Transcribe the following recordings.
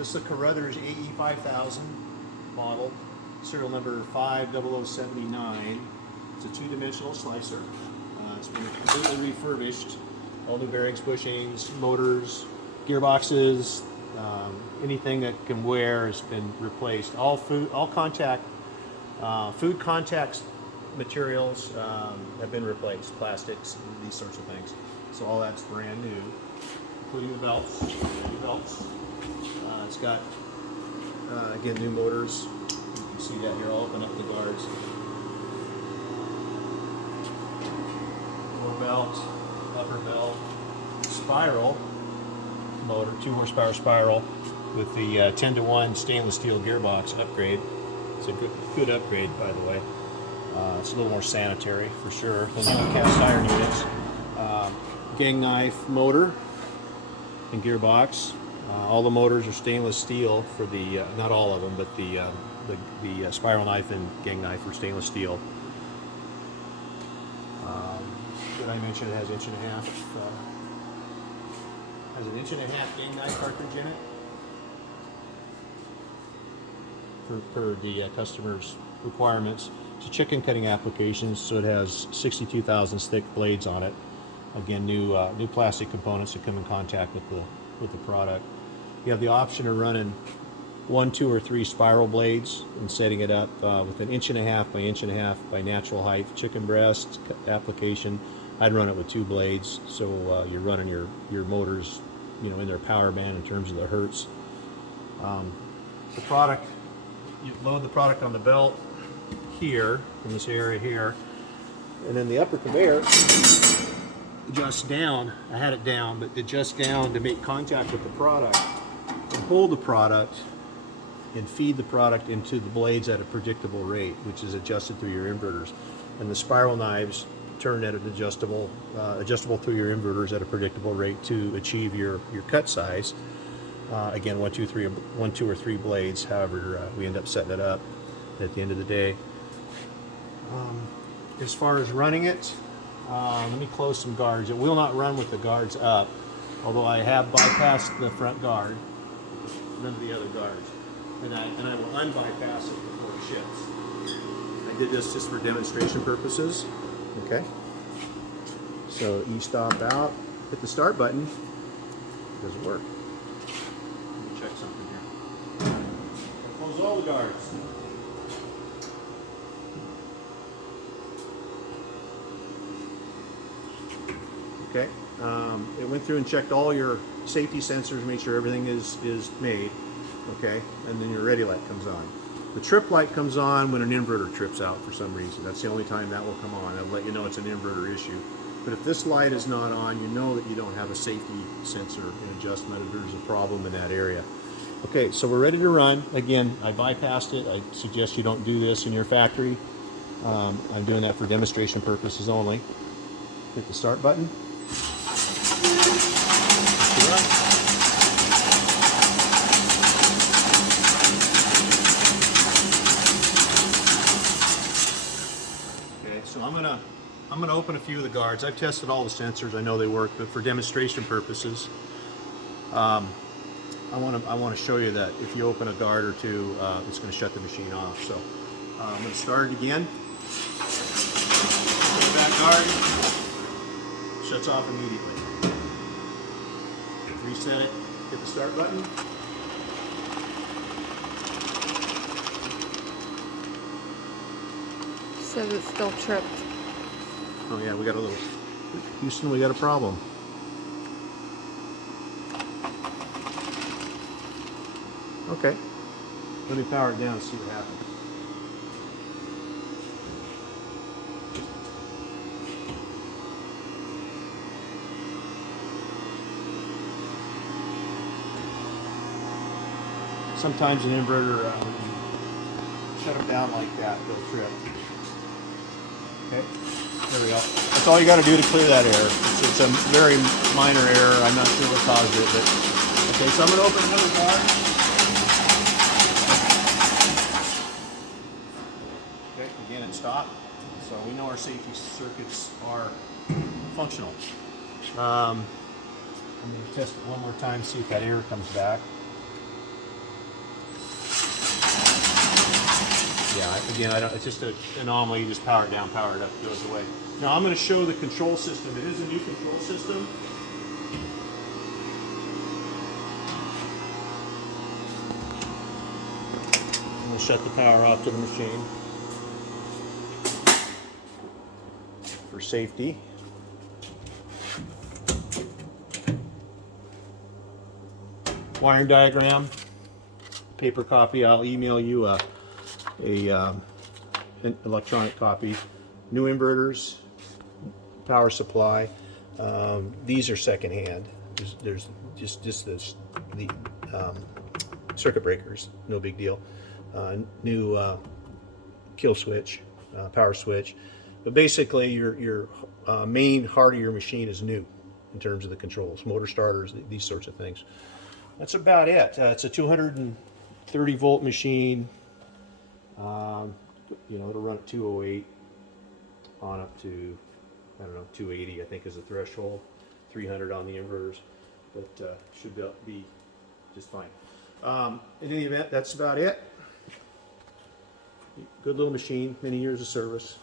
This is a Carruthers AE500 model, serial number 50079. It's a two-dimensional slicer. It's been completely refurbished. All new bearings, bushings, motors, gearboxes, anything that can wear has been replaced. All food contact materials have been replaced. Plastics, these sorts of things. So all that's brand new, including the belts. It's got again new motors. You can see that here. I'll open up the guards. Lower belt, upper belt, spiral motor, 2 horsepower spiral with the 10-to-1 stainless steel gearbox upgrade. It's a good upgrade, by the way. It's a little more sanitary for sure than the cast iron units. Gang knife motor and gearbox. All the motors are stainless steel for the, not all of them, but the spiral knife and gang knife are stainless steel. Did I mention it has an 1.5 inch gang knife cartridge in it? Per the customer's requirements. It's a chicken cutting application, so it has 62 thousandths thick blades on it. Again, new plastic components that come in contact with the product. You have the option of running 1, 2, or 3 spiral blades and setting it up with an 1.5 by 1.5 by natural height chicken breast application. I'd run it with 2 blades, so you're running your motors, in their power band in terms of the hertz. The product, you load the product on the belt here in this area here, and then the upper conveyor adjusts down. I had it down, but adjusts down to make contact with the product and hold the product and feed the product into the blades at a predictable rate, which is adjusted through your inverters. And the spiral knives turn at an adjustable through your inverters at a predictable rate to achieve your cut size. Again, 1, 2, or 3 blades, however we end up setting it up at the end of the day. As far as running it, let me close some guards. It will not run with the guards up, although I have bypassed the front guard, none of the other guards, and I will unbypass it before it ships. I did this just for demonstration purposes. Okay. So e-stop out, hit the start button. It doesn't work. Let me check something here. Close all the guards. Okay, it went through and checked all your safety sensors, made sure everything is made, okay, and then your ready light comes on. The trip light comes on when an inverter trips out for some reason. That's the only time that will come on. It'll let you know it's an inverter issue. But if this light is not on, you know that you don't have a safety sensor in adjustment, if there's a problem in that area. Okay, so we're ready to run. Again, I bypassed it. I suggest you don't do this in your factory. I'm doing that for demonstration purposes only. Hit the start button. Okay, so I'm gonna open a few of the guards. I've tested all the sensors. I know they work, but for demonstration purposes, I want to show you that if you open a guard or two, it's going to shut the machine off. So I'm going to start it again. Open the back guard. Shuts off immediately. Reset it, hit the start button. Says it's still tripped. Oh yeah, we got a little, Houston, we got a problem. Okay, let me power it down and see what happens. Sometimes an inverter, shut them down like that, they'll trip. Okay, there we go. That's all you got to do to clear that error. It's a very minor error. I'm not sure what caused it, but okay. So I'm going to open another guard. Okay, again it stopped. So we know our safety circuits are functional. I'm going to test it one more time, see if that error comes back. Yeah, again, I don't, it's just an anomaly. You just power it down, power it up, it goes away. Now I'm going to show the control system. It is a new control system. I'm going to shut the power off to the machine for safety. Wiring diagram, paper copy. I'll email you an electronic copy. New inverters, power supply. These are secondhand. There's just the circuit breakers, no big deal. New kill switch, power switch. But basically, your main heart of your machine is new in terms of the controls, motor starters, these sorts of things. That's about it. It's a 230 volt machine. You know, it'll run at 208 on up to, I don't know, 280 I think is the threshold, 300 on the inverters, but should be just fine. In any event, that's about it. Good little machine, many years of service.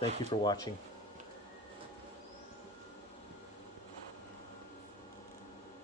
Thank you for watching.